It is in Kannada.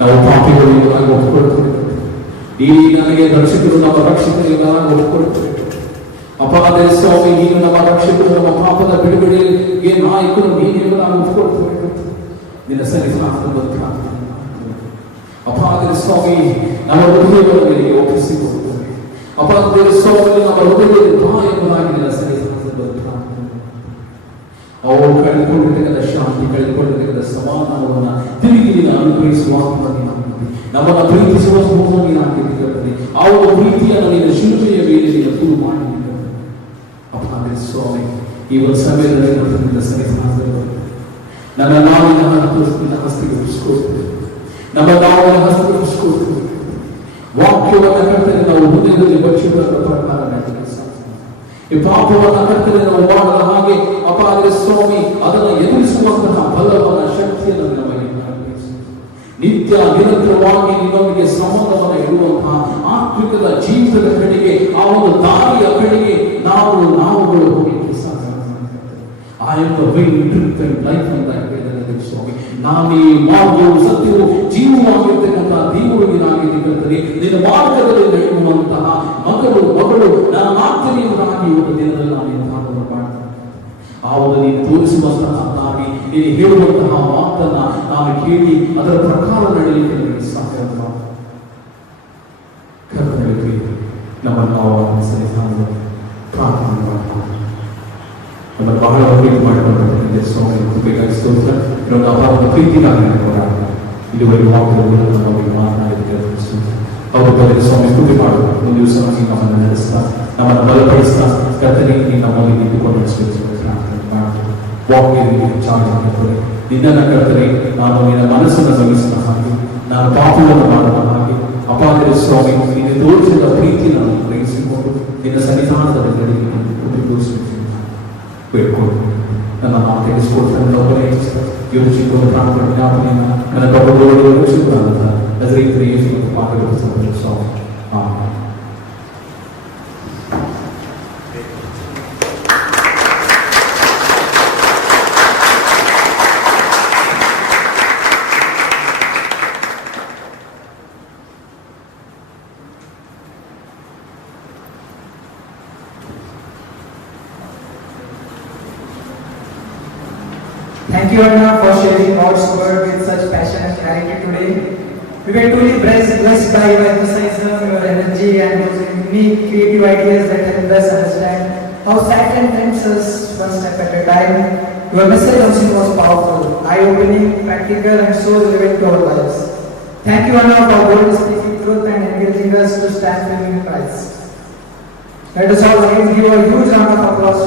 ನಾವು ಪಾಪಿಗಳು ಒಪ್ಪಿಕೊಳ್ತೇವೆ. ಈ ನನಗೆ ರಕ್ಷಕರು ನಮ್ಮ ರಕ್ಷಕರಿಗೆ ಒಪ್ಪಿಕೊಳ್ತೇವೆ. ಅಪರಾಧ ಸ್ವಾಮಿ, ನೀನು ನಮ್ಮ ರಕ್ಷಕರು, ನಮ್ಮ ಪಾಪದ ಬಿಡುಗಡೆಗೆ ನಾಯಕರು ನೀನು ನಾವು ಒಪ್ಪಿಕೊಳ್ತೇವೆ. ನಿನ್ನ ಸನ್ನಿಧಾನದ ಅಪರಾಧ ಸ್ವಾಮಿ ನಮ್ಮ ಹೃದಯಗಳ ಮೇಲೆ ಒಪ್ಪಿಸಿಕೊಳ್ತೇವೆ. ಅಪರಾಧ ಸ್ವಾಮಿ ನಮ್ಮ ಹೃದಯದ ನಾಯಕನಾಗಿ ನಿನ್ನ ಸನ್ನಿಧಾನದ ಅವರು ಕಳೆದುಕೊಂಡಿರ್ತಕ್ಕಂಥ ಶಾಂತಿ, ಕಳೆದುಕೊಂಡಿರ್ತಕ್ಕಂಥ ಸಮಾಧಾನವನ್ನು ತಿರುಗಿ ಅನುಗ್ರಹಿಸುವ ನಮ್ಮನ್ನು ಪ್ರೀತಿಸುವ ನೀನಾಗಿರ್ತದೆ. ಅವರ ಪ್ರೀತಿಯನ್ನು ನಿನ್ನ ಶಿಲ್ಪೆಯ ಮೇಲೆ ನೀನು ತುರು ಮಾಡಿ ಅಪ್ಪ ಸ್ವಾಮಿ, ಈ ಒಂದು ಸಮಯದಲ್ಲಿ ನನ್ನ ನಾವಿನ ಹಸ್ತಿಗೆ ಉಳಿಸ್ಕೊಳ್ತೇವೆ. ನಮ್ಮ ನಾವಿನ ಹಸ್ತಿಗೆ ಉಳಿಸ್ಕೊಳ್ತೇವೆ. ವಾಕ್ಯವನ್ನು ಕರ್ತನೆ ನಾವು ಹೃದಯದಲ್ಲಿ ಭಕ್ಷಿಸುವ ಪ್ರಕಾರ ಈ ಪಾಪವನ್ನು ಕರ್ತನೆ ನಾವು ಮಾಡದ ಹಾಗೆ ಅಪಾರ ಸ್ವಾಮಿ ಅದನ್ನು ಎದುರಿಸುವಂತಹ ಬಲವನ್ನ ಶಕ್ತಿಯನ್ನು ನಮಗೆ ನಿತ್ಯ ನಿರಂತರವಾಗಿ ನಿಮ್ಮೊಂದಿಗೆ ಸಂಬಂಧವನ್ನು ಇಡುವಂತಹ ಆತ್ಮಿಕದ ಜೀವಿತದ ಕಡೆಗೆ, ಆ ಒಂದು ದಾರಿಯ ಕಡೆಗೆ ನಾವುಗಳು ಹೋಗಲಿಕ್ಕೆ ಸಾಧ್ಯ. I am the way, truth and life ಅಂತ ಹೇಳಿದರೆ ಸ್ವಾಮಿ, ನಾವೇ ಮಾರ್ಗವು ಸತ್ಯವು ಜೀವವಾಗಿರ್ತಕ್ಕಂಥ ದೇವರಿಗಾಗಿರ್ತದೆ. ನಿನ್ನ ಮಾರ್ಗದಲ್ಲಿ ನಡೆಯುವಂತಹ ಮಗಳು ನನ್ನ ಮಾತನೆಯವರಾಗಿ ಒಂದು ದಿನದಲ್ಲಿ ನಾನು ನಿರ್ಧಾರವನ್ನು ಮಾಡ್ತೇನೆ. ಆ ಒಂದು ನೀನು ತೋರಿಸುವಂತಹ ದಾರಿ, ನೀನು ಹೇಳುವಂತಹ ಮಾತನ್ನ ನಾನು ಕೇಳಿ ಅದರ ಪ್ರಕಾರ ನಡೆಯಲಿಕ್ಕೆ ನನಗೆ ಸಹಾಯ ಮಾಡ್ತೇನೆ. ಕರ್ತನಲ್ಲಿ ನಮ್ಮನ್ನು ನಾವು ಸನ್ನಿಧಾನದಲ್ಲಿ ಪ್ರಾರ್ಥನೆ ಮಾಡ್ತೇವೆ. ನಮ್ಮ ಬಹಳ ಪ್ರೀತಿ ಮಾಡಿಕೊಂಡ ಸ್ವಾಮಿ ಕೃಪೆಗಾಗಿ ಸ್ತೋತ್ರ. ಇನ್ನೊಂದು ಅಪಾರದ ಪ್ರೀತಿಗಾಗಿ ಹೋರಾಟ ಇದುವರೆಗೆ ವಾಕ್ಯದ ಮೂಲಕ ನಮಗೆ ಮಾತನಾಡಿದ ಅವರು ಬದಲು ಸ್ವಾಮಿ ಕೃಪೆ ಮಾಡುವ ಒಂದು ದಿವಸ ನಮ್ಮನ್ನು ನಡೆಸ್ತಾ, ನಮ್ಮನ್ನು ಬಲಪಡಿಸ್ತಾ ಕರ್ತನೆ ನೀನು ನಮ್ಮಲ್ಲಿ ನಿಂತುಕೊಂಡು ಪ್ರಾರ್ಥನೆ ಮಾಡ್ತೇವೆ. ವಾಕ್ಯದಲ್ಲಿ ಹೆಚ್ಚಾಗಿ ನಿನ್ನನ್ನು ಕರ್ತನೆ ನಾನು ನಿನ್ನ ಮನಸ್ಸನ್ನು ಗಮನಿಸಿದ ಹಾಗೆ, ನಾನು ಪಾಪವನ್ನು ಮಾಡುವ ಹಾಗೆ ಅಪಾದ ಸ್ವಾಮಿ ನೀನು ತೋರಿಸಿದ ಪ್ರೀತಿ ನಾನು ಗ್ರಹಿಸಿಕೊಂಡು ನಿನ್ನ ಸನ್ನಿಧಾನದಲ್ಲಿ ನಡೆಯುವುದು ಬೇಡ್ಕೊಂಡು ನನ್ನ ಮಾತೆಗೆಸ್ಕೊಳ್ತಾನೆ. ಒಬ್ಬನೇ ಯೋಚಿಸುವ ಪ್ರಾಣಗಳ ಜ್ಞಾಪನೆಯನ್ನು ನನ್ನ ಪ್ರಭುಗಳು ರಕ್ಷಿಸುವಂತ ಅದರಿಂದ ಯೇಸು ಪಾಠಗಳು ಸ್ವಾಮಿ. Thank you, Anna, for sharing God's word with such passion and clarity today. We were truly blessed by your enthusiasm, your energy, and those unique creative ideas that help us understand how Satan tempts us one step at a time. Your message also was powerful, eye-opening, practical, and so relevant to our lives. Thank you, Anna, for boldly speaking truth and encouraging us to stand firm in Christ. Let us all give a huge round of applause